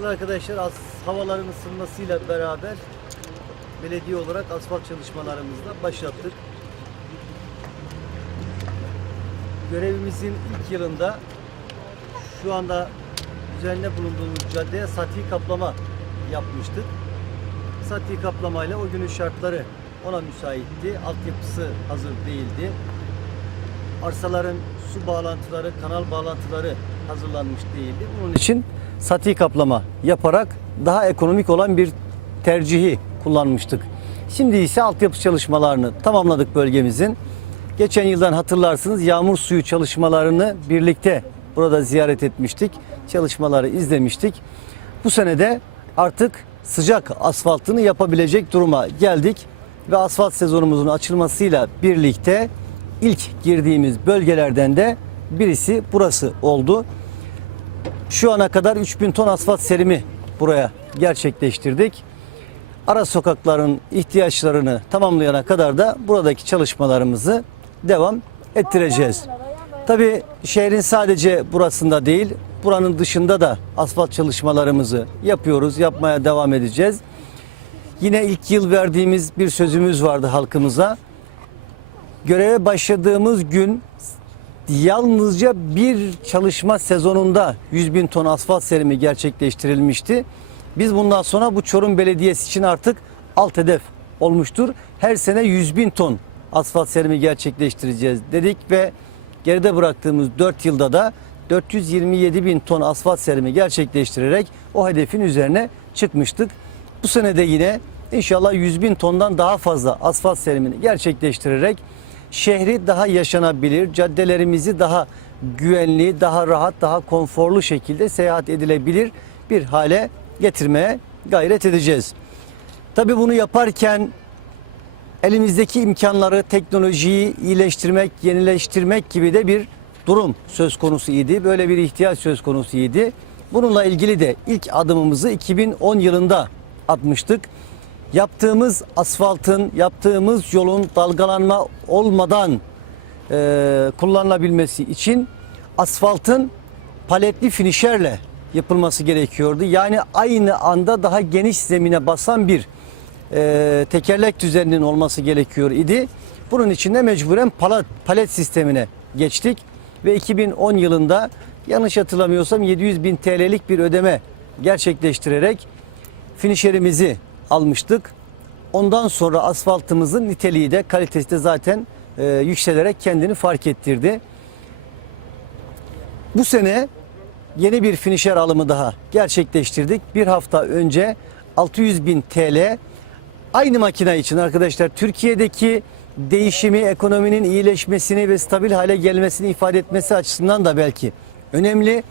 Değerli arkadaşlar, as, havaların ısınmasıyla beraber belediye olarak asfalt çalışmalarımızı da başlattık. Görevimizin ilk yılında şu anda üzerinde bulunduğumuz caddeye sati kaplama yapmıştık. Sati kaplamayla o günün şartları ona müsaitti. Altyapısı hazır değildi. Arsaların su bağlantıları, kanal bağlantıları hazırlanmış değildi. Bunun için sati kaplama yaparak daha ekonomik olan bir tercihi kullanmıştık. Şimdi ise altyapı çalışmalarını tamamladık bölgemizin. Geçen yıldan hatırlarsınız yağmur suyu çalışmalarını birlikte burada ziyaret etmiştik. Çalışmaları izlemiştik. Bu sene de artık sıcak asfaltını yapabilecek duruma geldik ve asfalt sezonumuzun açılmasıyla birlikte ilk girdiğimiz bölgelerden de birisi burası oldu. Şu ana kadar 3000 ton asfalt serimi buraya gerçekleştirdik. Ara sokakların ihtiyaçlarını tamamlayana kadar da buradaki çalışmalarımızı devam ettireceğiz. Tabii şehrin sadece burasında değil, buranın dışında da asfalt çalışmalarımızı yapıyoruz, yapmaya devam edeceğiz. Yine ilk yıl verdiğimiz bir sözümüz vardı halkımıza. Göreve başladığımız gün yalnızca bir çalışma sezonunda 100 bin ton asfalt serimi gerçekleştirilmişti. Biz bundan sonra bu Çorum Belediyesi için artık alt hedef olmuştur. Her sene 100 bin ton asfalt serimi gerçekleştireceğiz dedik ve geride bıraktığımız 4 yılda da 427 bin ton asfalt serimi gerçekleştirerek o hedefin üzerine çıkmıştık. Bu sene de yine inşallah 100 bin tondan daha fazla asfalt serimini gerçekleştirerek şehri daha yaşanabilir, caddelerimizi daha güvenli, daha rahat, daha konforlu şekilde seyahat edilebilir bir hale getirmeye gayret edeceğiz. Tabii bunu yaparken elimizdeki imkanları, teknolojiyi iyileştirmek, yenileştirmek gibi de bir durum söz konusu idi. Böyle bir ihtiyaç söz konusu idi. Bununla ilgili de ilk adımımızı 2010 yılında atmıştık. Yaptığımız asfaltın, yaptığımız yolun dalgalanma olmadan e, kullanılabilmesi için asfaltın paletli finişerle yapılması gerekiyordu. Yani aynı anda daha geniş zemine basan bir e, tekerlek düzeninin olması gerekiyor idi. Bunun için de mecburen palet, palet sistemine geçtik ve 2010 yılında yanlış hatırlamıyorsam 700 bin TL'lik bir ödeme gerçekleştirerek finişerimizi almıştık. Ondan sonra asfaltımızın niteliği de kalitesi de zaten e, yükselerek kendini fark ettirdi. Bu sene yeni bir finişer alımı daha gerçekleştirdik. Bir hafta önce 600 bin TL aynı makine için arkadaşlar Türkiye'deki değişimi, ekonominin iyileşmesini ve stabil hale gelmesini ifade etmesi açısından da belki önemli.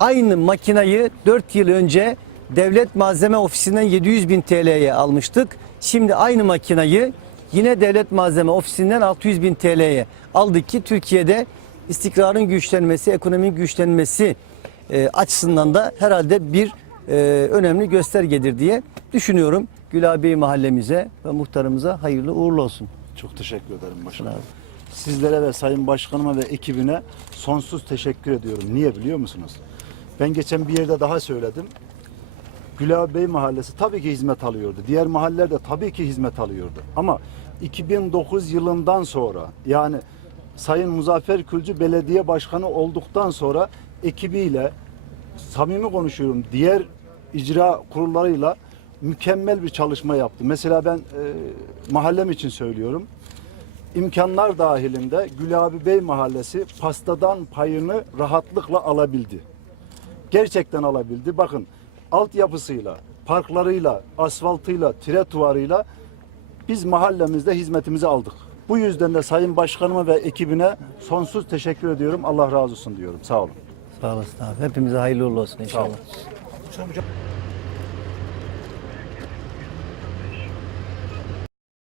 Aynı makinayı 4 yıl önce Devlet Malzeme Ofisi'nden 700 bin TL'ye almıştık. Şimdi aynı makinayı yine Devlet Malzeme Ofisi'nden 600 bin TL'ye aldık ki Türkiye'de istikrarın güçlenmesi, ekonominin güçlenmesi e, açısından da herhalde bir e, önemli göstergedir diye düşünüyorum. Gülabeyi mahallemize ve muhtarımıza hayırlı uğurlu olsun. Çok teşekkür ederim başkanım. Bravo. Sizlere ve Sayın Başkanıma ve ekibine sonsuz teşekkür ediyorum. Niye biliyor musunuz? Ben geçen bir yerde daha söyledim. Gülabi Bey Mahallesi tabii ki hizmet alıyordu. Diğer mahalleler de tabii ki hizmet alıyordu. Ama 2009 yılından sonra yani Sayın Muzaffer Külcü Belediye Başkanı olduktan sonra ekibiyle samimi konuşuyorum. Diğer icra kurullarıyla mükemmel bir çalışma yaptı. Mesela ben e, mahallem için söylüyorum. İmkanlar dahilinde Gülabi Bey Mahallesi pastadan payını rahatlıkla alabildi. Gerçekten alabildi. Bakın altyapısıyla, parklarıyla, asfaltıyla, tretuarıyla biz mahallemizde hizmetimizi aldık. Bu yüzden de Sayın Başkanıma ve ekibine sonsuz teşekkür ediyorum. Allah razı olsun diyorum. Sağ olun. Sağ olasın abi. Hepimize hayırlı uğurlu olsun inşallah. olun.